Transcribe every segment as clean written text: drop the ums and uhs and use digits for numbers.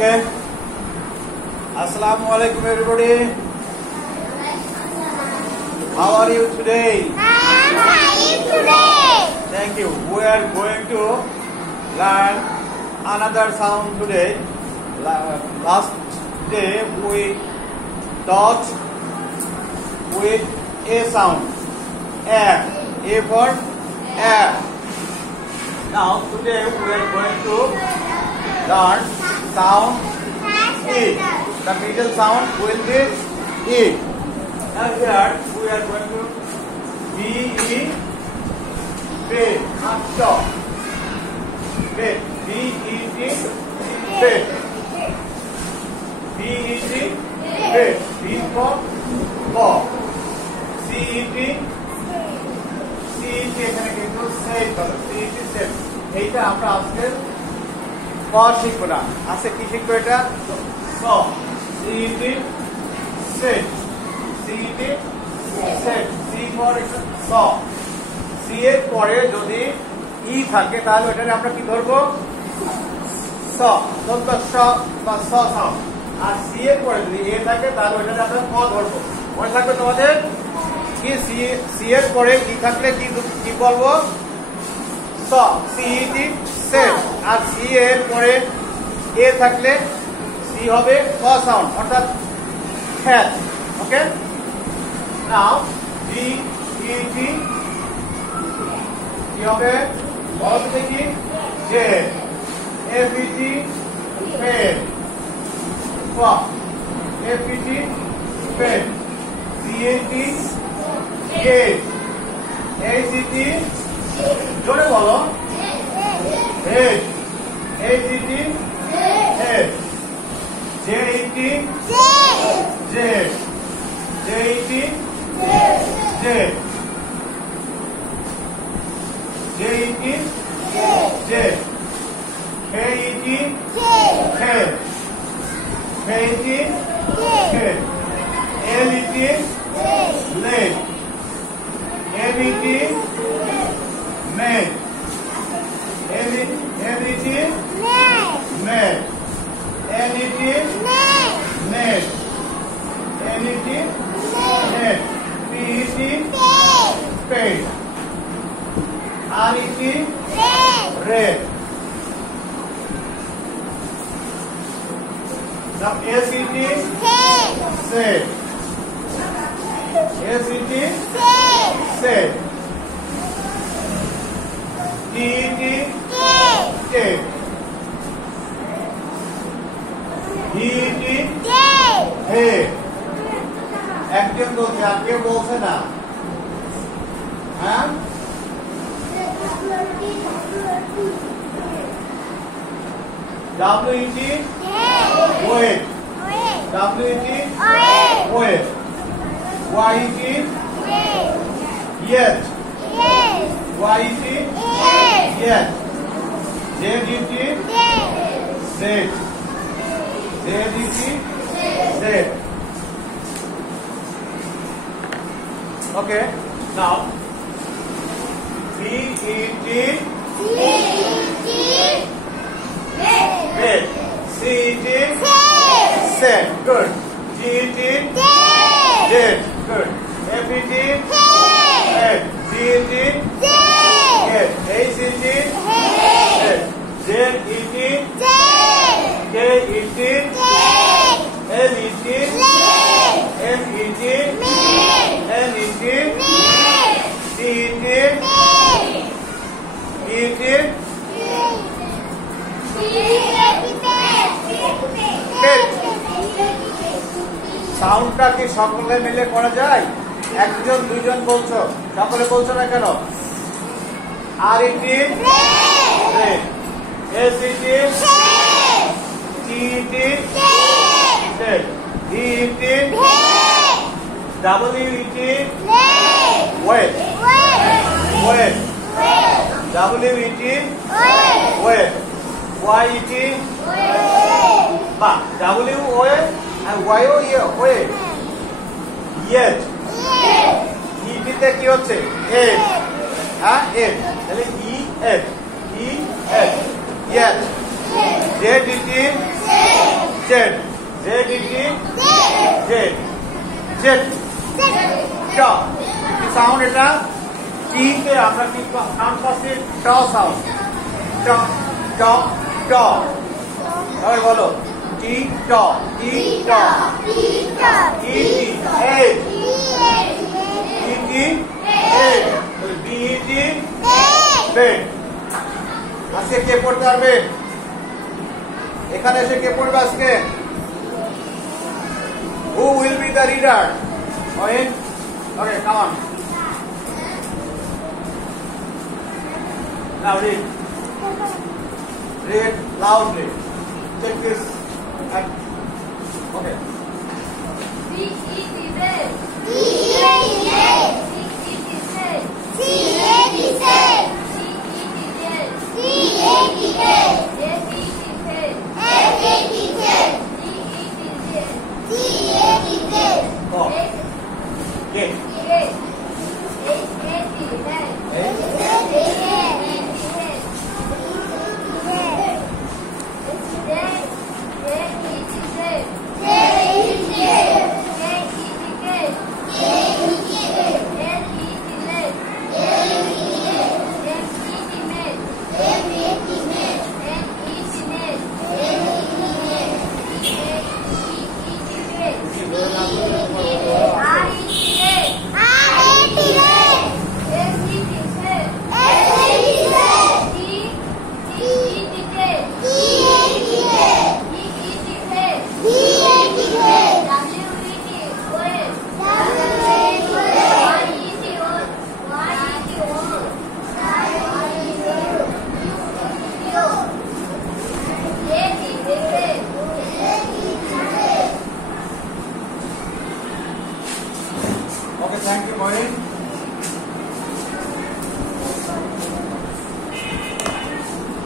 Okay. Assalamu alaikum everybody. How are you today? How are you today? Thank you. We are going to learn another sound today. Last day we taught with a sound. A for air. Now today we are going to learn sound E. The middle sound will be E. Now here we are going to B-E, bed, not stop. Bed, B-E-T, bed. B-E-T, bed. B for ball. C-E-T, C-E-T এখানে কিন্তু সেট বলো। C-E-T set. এইটা আমরা আজকে ক শিখবো না। আজকে কি শিখবো এটা? স। C-E-T set. C-E-T set. C for স। C এর পরে যদি ই থাকে তাহলে ওটাকে আমরা কি ধরবো? স। দন্ত স বা স সাউন্ড। আর সি এর পরে যদি এ থাকে তাহলে ওটাকে আমরা ক ধরবো। মনে থাকবে তোমাদের কি সি এর পরে ই থাকলে কি বলবো? স। C-E-T set. আর সি এর পরে এ থাকলে সি হবে ক সাউন্ড অর্থাৎ খ্যাত। ওকে, নাও B-E-T কি হবে? বলতে দেখি যে F-E-T fade. F-E-T fade. C-A-T gate. A-C-T জোরে বলো head. A-C-T head. J-E-T jet. J-E-T jet. J-E-T jet. K-E-T head. K-E-T head. L-E-T leg. M-E-T met. M-E-T met. N-E-T net. N-E-T net. P-E-T pet. R-E-T red. Now S-E-T set. S-E-T set. T-E-T টেট। D-E-T head. একজন বলছে আর কেউ বলছে না। হ্যাঁ, W-E-T wet. W-E-T wet. Y-E-T yet। Y-E-T yet। Z-E-T set। Z-E-T set। Okay, now B-E-T bed। C-E-T set। Good. G-E-T dead. Good. F-E-T head। G-E-T head। H-E-T head। Z-E-T K-E-T L-E-T M-E-T N-E-T C-E-T E-T সাউন্ডটা কি সকলে মিলে করা যায়? একজন দুইজন বলছো, সকলে বলছো না কেন? R-E-T red. S-E-T T-E-T dead। D-E-T W-E-T wet। Wet। W-E-T wet। Y-E-T বা W-O-A and Y-O-A yet। E-T তে কি হচ্ছে? F। হ্যাঁ, F। তাহলে E-F। E-F yet। Z-E-T Z Z E T Z Z ট কি সাউন্ড এটা টি তে আমরা কি সাউন্ড পাচ্ছি ট সাউন্ড ট ট ট আর বলো টি ট টি ট ই টি এ ই টি এ বি ই টি বেড আজকে কে পড়তে পারবে এখানে এসে কে পড়বে আজকে Who will be the reader? Oin? Okay, come on. Now read. Read loudly. Check this. Okay. Oh. Get. Okay, thank you, Maureen.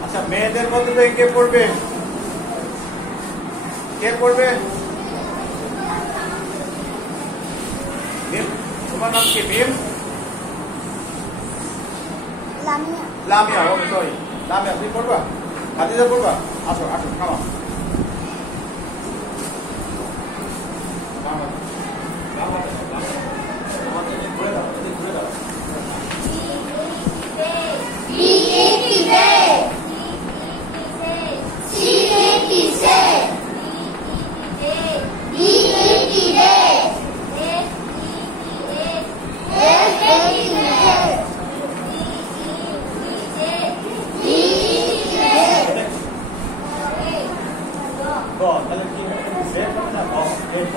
আচ্ছা মেয়েদের মধ্যে থেকে কে পড়বে ভীম তোমার নাম কি ভীম লামিয়া ওকে সরি লামিয়া তুমি পড়বা খাদিজা পড়বা আসো আসো খাওয়া তাহলে কি সেট না অফ সেট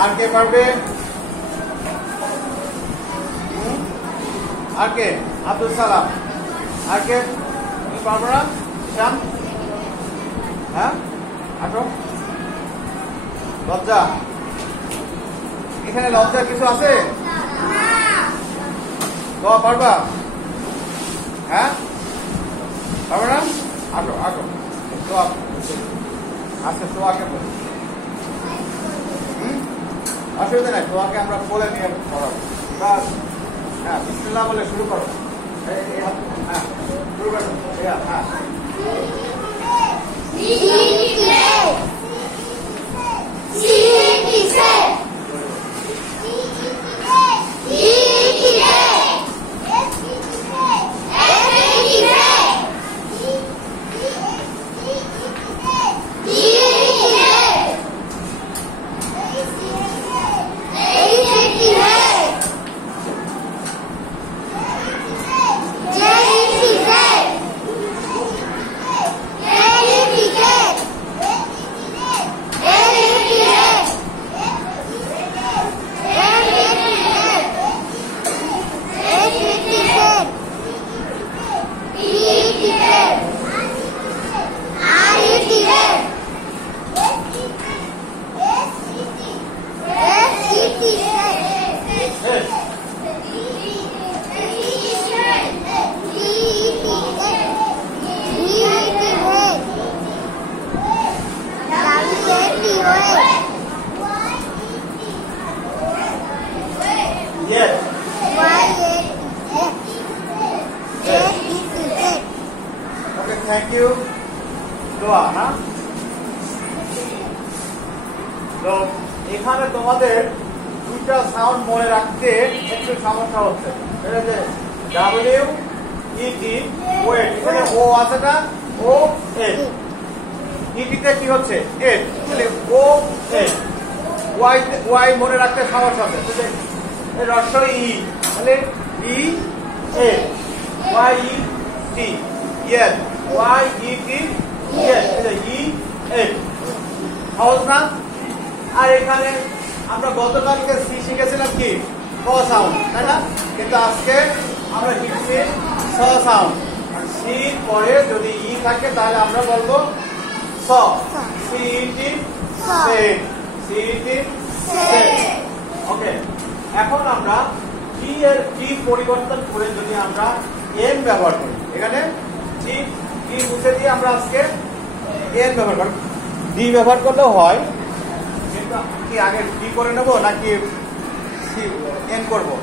আর কে পারবে আর কে আব্দুল সালাম আর কে তুমি পারবো না শ্যাম হ্যাঁ আসো লজ্জা এখানে লজ্জা কিছু আছে দোয়া পারবা হ্যাঁ পারবে না আসো আসো দোয়া আচ্ছা দোয়া কে বলো অসুবিধা নাই, তোমাকে আমরা বলে নিয়ে পড়াবো। হ্যাঁ, বিসমিল্লাহ বলে শুরু করো। হ্যাঁ, শুরু করো। হ্যাঁ, থ্যাংক ইউ। দোয়া না, তো এখানে তোমাদের দুইটা সাউন্ড মনে রাখতে একটু সমস্যা হচ্ছে। এটা যে ডাব্লিউ ইটি ওয়েট, এখানে ও আছে না, ও এ, ইটিতে কি হচ্ছে এ, তাহলে ও এ, ওয়াই ওয়াই মনে রাখতে সমস্যা হচ্ছে। রস্বই ই, তাহলে ই এ, ওয়াই ই টি, ইয়েস, ওয়াই ই টি, ইয়েস, ই এ, সহজ না? আর এখানে আমরা গতকালকে সি শিখেছিলাম কি, ক সাউন্ড, তাই না? কিন্তু আজকে আমরা শিখছি স সাউন্ড। সি পরে যদি ই থাকে তাহলে আমরা বলবো স, C T set, C T set. Okay, এখন আমরা টি এর টি পরিবর্তন করে যদি আমরা এন ব্যবহার করি, এখানে টি টি মুছে দিয়ে আমরা আজকে এন ব্যবহার করি। ডি ব্যবহার করলেও হয়, কি আগে ডি করে নেবো নাকি এন করবো?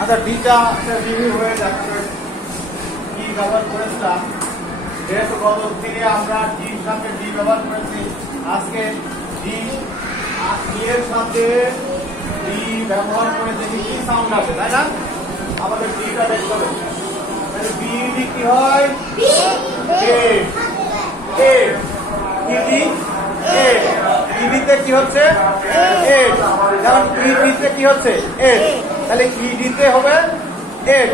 আচ্ছা, ডিটা রিভিউ হয়ে যাচ্ছে। ডি ব্যবহার করেছিলাম, যেহেতু গত দিনে আমরা ডির সাথে ডি ব্যবহার করেছি, আজকে ডি এর সাথে ডি ব্যবহার করে দেখি কি সাউন্ড আছে, তাই না? আমাদের ডিটা দেখতে হবে। বি কি হয়? ইডিতে কি হচ্ছে? এড। যেমন ইডিতে কি হচ্ছে? এড। তাহলে ইডিতে হবে ed.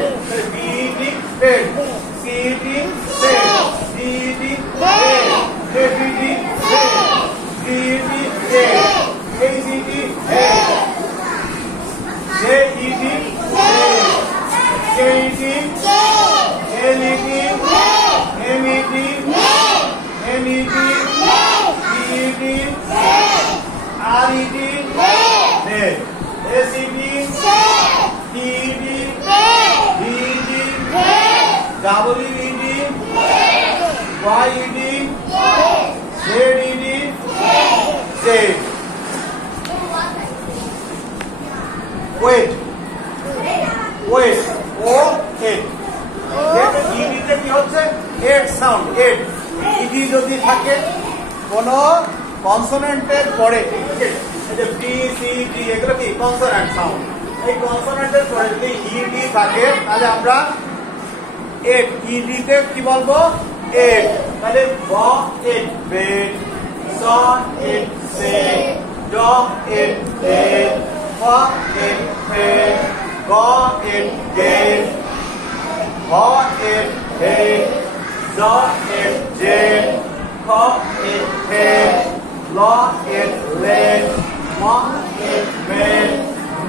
B D ed, C D ed, D D ed, A B D ed, D D ed, H D ed, J E D ed, K E D, L E D, M E D, N E D, E D, R E D, Z, S E D, T D, D D, W E D, Y D, Z E D, Z. Wait, wait, O ed. ইডিতে কি হচ্ছে? Add sound, add. ED যদি থাকে কোন কনসোনেন্টের পরে, B C D এগুলো কি কনসোনেন্ট সাউন্ড, এই কনসোনেন্টের পরে যদি ইডি থাকে তাহলে আমরা এড, ইডিতে কি বলবো? এড। তাহলে ব এড বেড, স এড সেড, ড এড ডেড, ফ এড ফেড, গ এড গেড, হ এড হেড, জ এড জেড, খ এড হেড, ল এড লেড, ম এড মেড,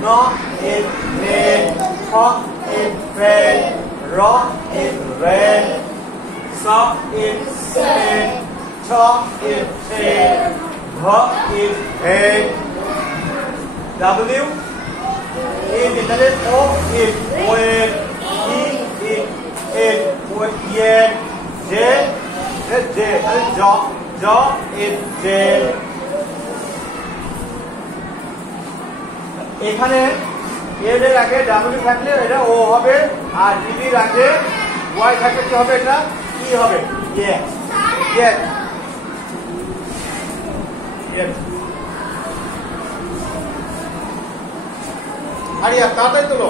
ন এড নেড, খ এড ফেড, র এড রেড, স এড সেড, ছ এড ঠেড, ঘ এড হেড, ডাব্লিউ এড, তাহলে ও এড ওয়েড, ই এড এড ওয়েড, জে জে, তাহলে জ জ এড জেড, এখানে এল এর আগে ডাব্লিউ থাকলে এটা ও হবে, আর ডিডির আগে ওয়াই থাকলে কি হবে? এটা কি হবে? Yes yes yes. আরিয়া তাড়াতাড়ি তোলো।